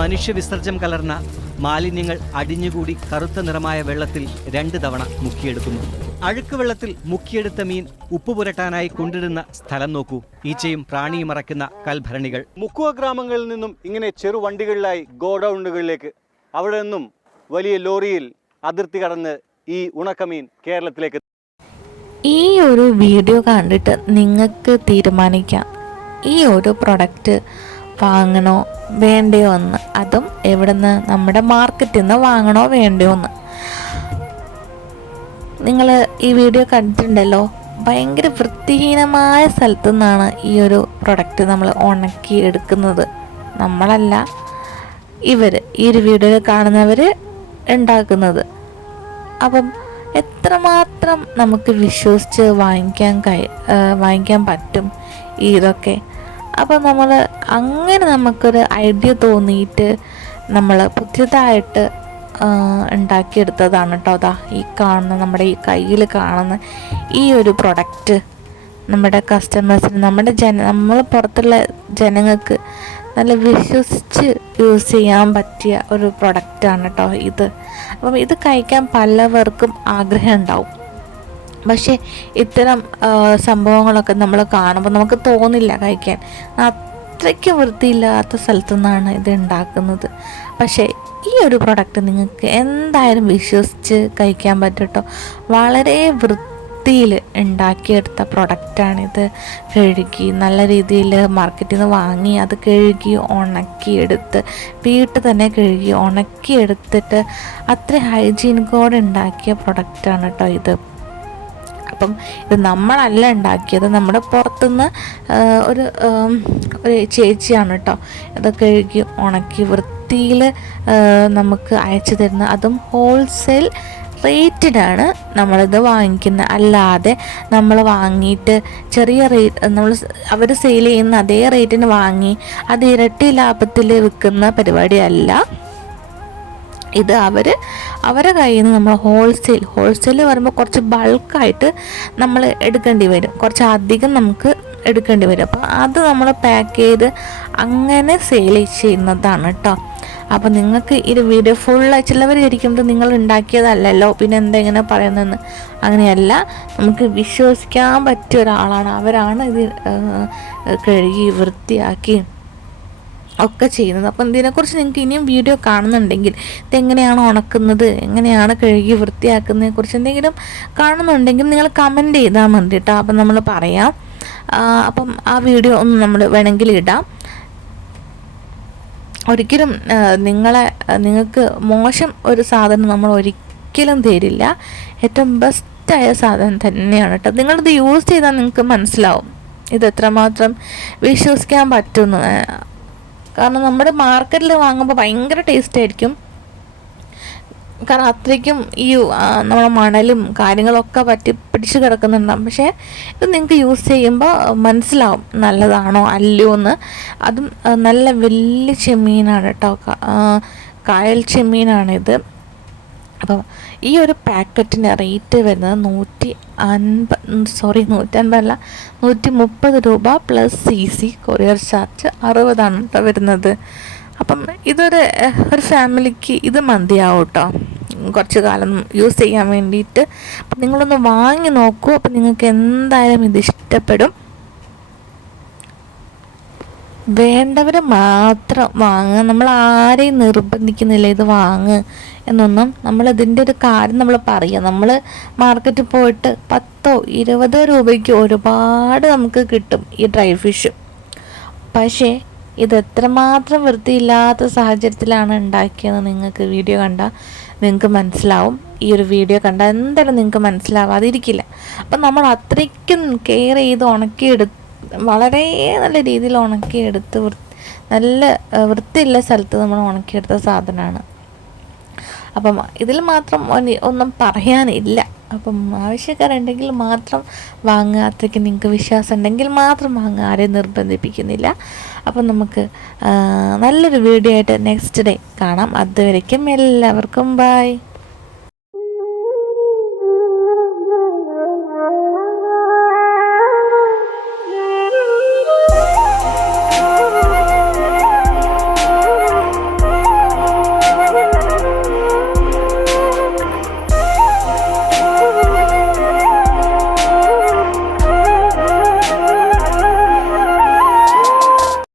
മനുഷ്യവിസർജ്യം കലർന്ന മാലിന്യങ്ങൾ അടിഞ്ഞുകൂടി കറുത്ത നിറമായ വെള്ളത്തിൽ 2 തവണ മുക്കിയെടുക്കുന്നു. അഴുക്ക് വെള്ളത്തിൽ മുക്കിയെടുത്ത മീൻ ഉപ്പ് പുരട്ടാനായി കൊണ്ടിടുന്ന സ്ഥലം നോക്കൂ. ഈച്ചയും പ്രാണിയും മറയ്ക്കുന്ന കൽഭരണികൾ. മുക്കുവ ഗ്രാമങ്ങളിൽ നിന്നും ഇങ്ങനെ ചെറുവണ്ടികളിലായി ഗോഡൌണുകളിലേക്ക്, അവിടെ നിന്നും വലിയ ലോറിയിൽ അതിർത്തി കടന്ന് ഈ ഉണക്കമീൻ കേരളത്തിലേക്ക്. ഈ ഒരു വീഡിയോ കണ്ടിട്ട് നിങ്ങൾക്ക് തീരുമാനിക്കാം ഈ ഒരു പ്രൊഡക്റ്റ് വാങ്ങണോ വേണ്ടയോ എന്ന്. അതും എവിടുന്ന്, നമ്മുടെ മാർക്കറ്റിൽ നിന്ന് വാങ്ങണോ വേണ്ടയോ എന്ന്. നിങ്ങൾ ഈ വീഡിയോ കണ്ടിട്ടുണ്ടല്ലോ, ഭയങ്കര വൃത്തിഹീനമായ സ്ഥലത്തു നിന്നാണ് ഈ ഒരു പ്രൊഡക്റ്റ് നമ്മൾ ഉണക്കി എടുക്കുന്നത്. നമ്മളല്ല, ഈ ഒരു വീഡിയോയിൽ കാണുന്നവർ ഉണ്ടാക്കുന്നത്. അപ്പം എത്രമാത്രം നമുക്ക് വിശ്വസിച്ച് വാങ്ങിക്കാൻ പറ്റും ഇതൊക്കെ. അപ്പം നമുക്കൊരു ഐഡിയ തോന്നിയിട്ട് നമ്മൾ പുതിയതായിട്ട് ഉണ്ടാക്കിയെടുത്തതാണ് കേട്ടോ. അതാ ഈ കാണുന്ന, നമ്മുടെ ഈ കയ്യിൽ കാണുന്ന ഈ ഒരു പ്രൊഡക്റ്റ് നമ്മുടെ കസ്റ്റമേഴ്സിന്, നമ്മൾ പുറത്തുള്ള ജനങ്ങൾക്ക് നല്ല വിശ്വസിച്ച് യൂസ് ചെയ്യാൻ പറ്റിയ ഒരു പ്രൊഡക്റ്റാണ് കേട്ടോ ഇത്. അപ്പം ഇത് കഴിക്കാൻ പലവർക്കും ആഗ്രഹം ഉണ്ടാവും. പക്ഷേ ഇത്തരം സംഭവങ്ങളൊക്കെ നമ്മൾ കാണുമ്പോൾ നമുക്ക് തോന്നില്ല കഴിക്കാൻ. അത്രയ്ക്ക് വൃത്തിയില്ലാത്ത സ്ഥലത്തു നിന്നാണ് ഇത് ഉണ്ടാക്കുന്നത്. പക്ഷേ ഈ ഒരു പ്രൊഡക്റ്റ് നിങ്ങൾക്ക് എന്തായാലും വിശ്വസിച്ച് കഴിക്കാൻ പറ്റും കേട്ടോ. വളരെ വൃത്തിയിൽ ഉണ്ടാക്കിയെടുത്ത പ്രൊഡക്റ്റാണിത്. കഴുകി നല്ല രീതിയിൽ മാർക്കറ്റിൽ നിന്ന് വാങ്ങി അത് കഴുകി ഉണക്കിയെടുത്ത് വീട്ടിൽ തന്നെ കഴുകി ഉണക്കിയെടുത്തിട്ട് അത്ര ഹൈജീനിക്കോടെ ഉണ്ടാക്കിയ പ്രൊഡക്റ്റാണ് കേട്ടോ ഇത്. അപ്പം ഇത് നമ്മളല്ല ഉണ്ടാക്കിയത്, നമ്മുടെ പുറത്തുനിന്ന് ഒരു ചേച്ചിയാണ് കേട്ടോ ഇത് കഴുകി ഉണക്കി വൃത്തിയിൽ നമുക്ക് അയച്ചു തരുന്നത്. അതും ഹോൾസെയിൽ റേറ്റിനാണ് നമ്മളിത് വാങ്ങിക്കുന്നത്. അല്ലാതെ നമ്മൾ വാങ്ങിയിട്ട് ചെറിയ റേറ്റ്, അവർ സെയിൽ ചെയ്യുന്ന അതേ റേറ്റിന് വാങ്ങി അത് ഇരട്ടി ലാഭത്തിൽ വിൽക്കുന്ന പരിപാടിയല്ല ഇത്. അവരെ കയ്യിൽ നിന്ന് നമ്മൾ ഹോൾസെയിൽ വരുമ്പോൾ കുറച്ച് ബൾക്കായിട്ട് നമ്മൾ എടുക്കേണ്ടി വരും, കുറച്ച് അധികം നമുക്ക് എടുക്കേണ്ടി വരും. അപ്പോൾ അത് നമ്മൾ പാക്ക് ചെയ്ത് അങ്ങനെ സെയിൽ ചെയ്യുന്നതാണ് കേട്ടോ. അപ്പോൾ നിങ്ങൾക്ക് ഈ വീഡിയോ ഫുള്ളായി ചിലവർ ഇരിക്കുമ്പോൾ നിങ്ങൾ ഉണ്ടാക്കിയതല്ലല്ലോ പിന്നെ എന്താ ഇങ്ങനെ പറയുന്നതെന്ന്. അങ്ങനെയല്ല, നമുക്ക് വിശ്വസിക്കാൻ പറ്റിയ ഒരാളാണ്, അവരാണ് ഇത് കഴുകി വൃത്തിയാക്കി ഒക്കെ ചെയ്യുന്നത്. അപ്പം ഇതിനെക്കുറിച്ച് നിങ്ങൾക്ക് ഇനിയും വീഡിയോ കാണുന്നുണ്ടെങ്കിൽ, ഇതെങ്ങനെയാണ് ഉണക്കുന്നത്, എങ്ങനെയാണ് കഴുകി വൃത്തിയാക്കുന്നതിനെക്കുറിച്ച് എന്തെങ്കിലും കാണുന്നുണ്ടെങ്കിൽ നിങ്ങൾ കമൻറ്റ് ചെയ്താൽ മതി കേട്ടോ. അപ്പം നമ്മൾ പറയാം. അപ്പം ആ വീഡിയോ ഒന്ന് നമ്മൾ വേണമെങ്കിൽ ഇടാം. ഒരിക്കലും നിങ്ങൾക്ക് മോശം ഒരു സാധനം നമ്മൾ ഒരിക്കലും തരില്ല. ഏറ്റവും ബെസ്റ്റായ സാധനം തന്നെയാണ് കേട്ടോ. നിങ്ങളിത് യൂസ് ചെയ്താൽ നിങ്ങൾക്ക് മനസ്സിലാവും ഇത് എത്രമാത്രം വിശ്വസിക്കാൻ പറ്റുന്നു. കാരണം നമ്മുടെ മാർക്കറ്റിൽ വാങ്ങുമ്പോൾ ഭയങ്കര ടേസ്റ്റ് ആയിരിക്കും. കാരണം അത്രയ്ക്കും ഈ നമ്മളെ മണലും കാര്യങ്ങളൊക്കെ പിടിച്ച് കിടക്കുന്നുണ്ടാകും. പക്ഷേ ഇത് നിങ്ങൾക്ക് യൂസ് ചെയ്യുമ്പോൾ മനസ്സിലാവും നല്ലതാണോ അല്ലയോ എന്ന്. അതും നല്ല വലിയ ചെമ്മീനാണ് കേട്ടോ, കായൽ ചെമ്മീനാണിത്. അപ്പം ഈ ഒരു പാക്കറ്റിൻ്റെ റേറ്റ് വരുന്നത് 150 രൂപ പ്ലസ് CC കൊറിയർ ചാർജ് 60 കേട്ടോ വരുന്നത്. അപ്പം ഇതൊരു ഫാമിലിക്ക് ഇത് മതിയാവും കേട്ടോ, കുറച്ച് കാലം യൂസ് ചെയ്യാൻ വേണ്ടിയിട്ട്. അപ്പം നിങ്ങളൊന്ന് വാങ്ങി നോക്കൂ. അപ്പം നിങ്ങൾക്ക് എന്തായാലും ഇത് ഇഷ്ടപ്പെടും. വേണ്ടവർ മാത്രം വാങ്ങുക. നമ്മൾ ആരെയും നിർബന്ധിക്കുന്നില്ല ഇത് വാങ്ങ് എന്നൊന്നും. നമ്മളിതിൻ്റെ ഒരു കാര്യം നമ്മൾ പറയുക. നമ്മൾ മാർക്കറ്റിൽ പോയിട്ട് 10-20 രൂപയ്ക്ക് ഒരുപാട് നമുക്ക് കിട്ടും ഈ ഡ്രൈ ഫിഷ്. പക്ഷേ ഇത് എത്രമാത്രം വൃത്തിയില്ലാത്ത സാഹചര്യത്തിലാണ് ഉണ്ടാക്കിയതെന്ന് നിങ്ങൾക്ക് വീഡിയോ കണ്ടാൽ നിങ്ങൾക്ക് മനസ്സിലാവും. ഈ ഒരു വീഡിയോ കണ്ടാൽ എന്തായാലും നിങ്ങൾക്ക് മനസ്സിലാവാതിരിക്കില്ല. അപ്പം നമ്മൾ അത്രയ്ക്കും കെയർ ചെയ്ത് വളരെ നല്ല രീതിയിൽ ഉണക്കിയെടുത്ത് നല്ല വൃത്തിയുള്ള സ്ഥലത്ത് നമ്മൾ ഉണക്കിയെടുത്ത സാധനമാണ്. അപ്പം ഇതിൽ മാത്രം ഒന്നും പറയാനില്ല. അപ്പം ആവശ്യക്കാരുണ്ടെങ്കിൽ മാത്രം വാങ്ങുക. അത്രയ്ക്ക് നിങ്ങൾക്ക് വിശ്വാസം ഉണ്ടെങ്കിൽ മാത്രം വാങ്ങുക, ആരെയും നിർബന്ധിപ്പിക്കുന്നില്ല. അപ്പം നമുക്ക് നല്ലൊരു വീഡിയോ ആയിട്ട് നെക്സ്റ്റ് ഡേ കാണാം. അതുവരയ്ക്കും എല്ലാവർക്കും ബൈ.